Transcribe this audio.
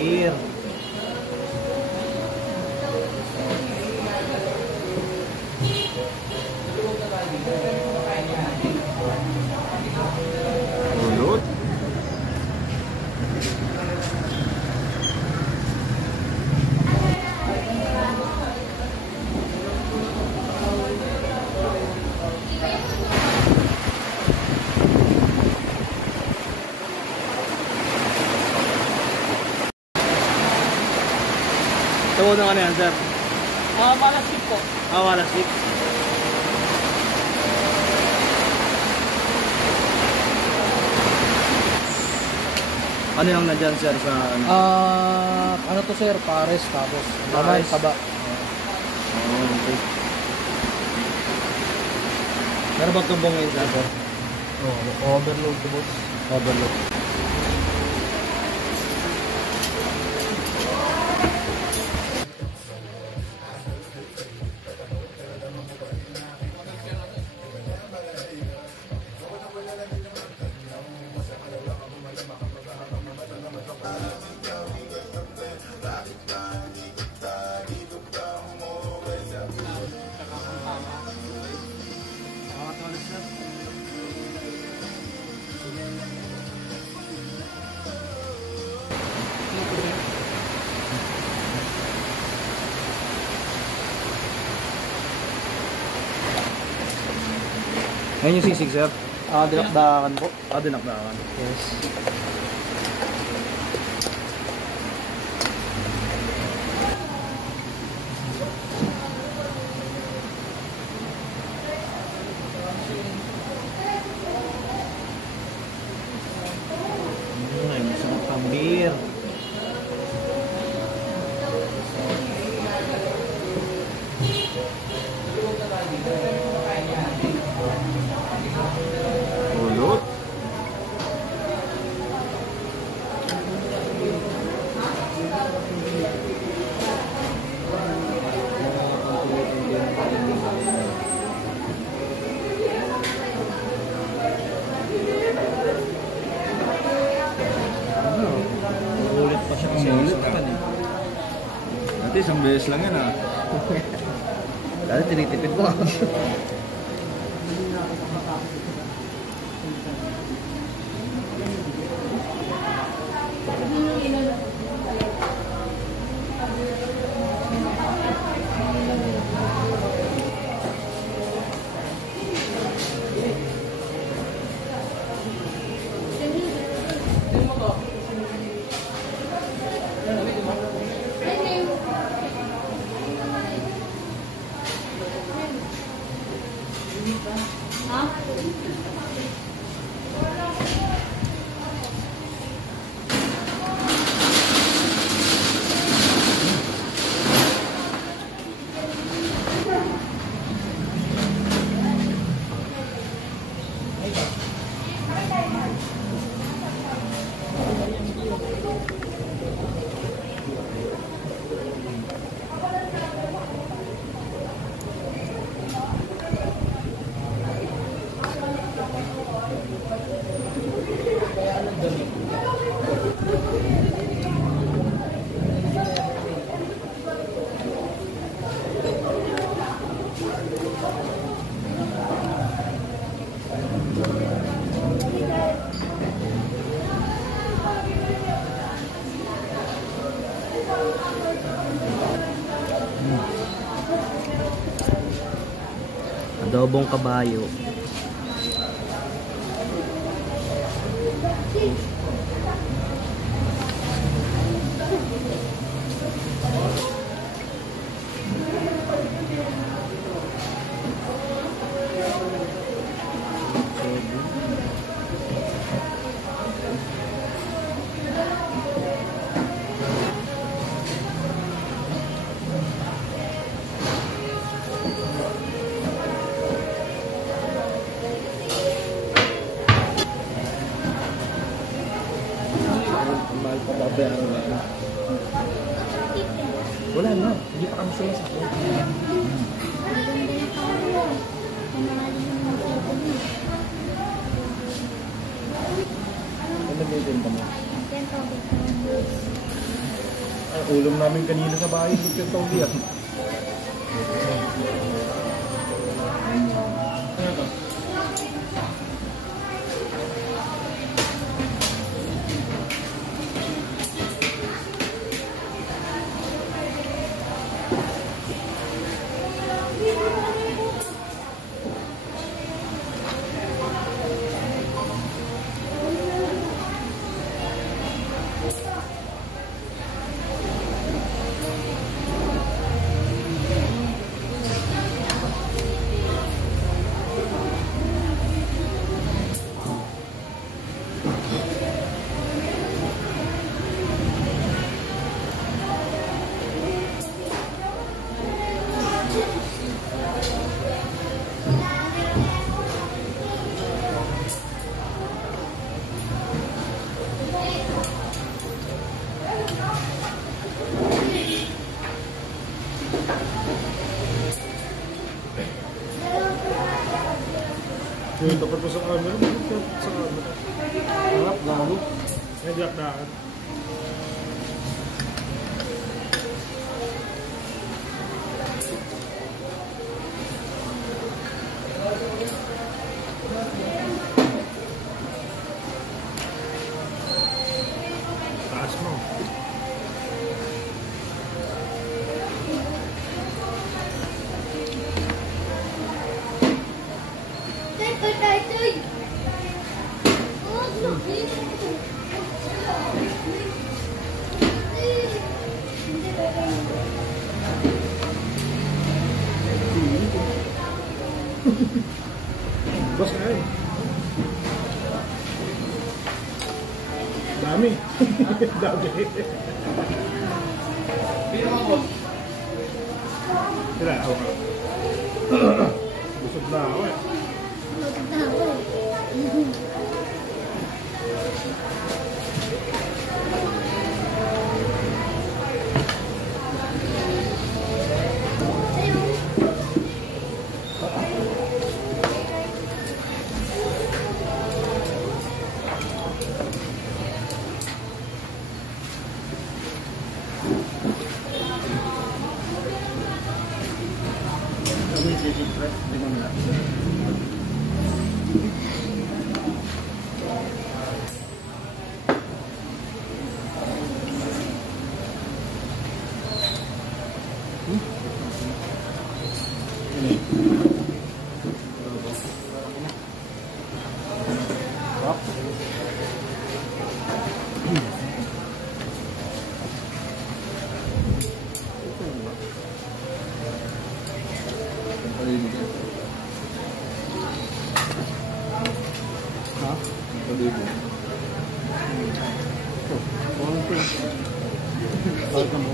beer. Ulot. Ito na ano yan, sir? Malasik po. Malasik. Ano yung nandyan, sir, sa ano? Ano to, sir? Pares, tapos Pares. taba. Okay. Meron ba tumbong ngayon, sir? Overload to, boss. Overload. Ngayon yung sisig, sir? Dinakdakan po. Dinakdakan. Yes. Ay, masarap ang beer. Ulot. Ulit pa siya kasi ulit ka. Dati isang beses lang yan, ha. Dati tinitipid mo. Adobong kabayo. Wala na, hindi pa kami sila sa ako. Ano ba yung mo? Ulam namin kanina sa bahay, hindi yung tawag yan. Ano to? Yung dapat mo sa camera, sa camera. Harap, gago. May dilakdakan. Taas mo. Bos kain. Dami. Dami. Sila, ako ka. Busog na ako eh. Ha? Palibo. Ito. Bawal ko. Bawal ka mo.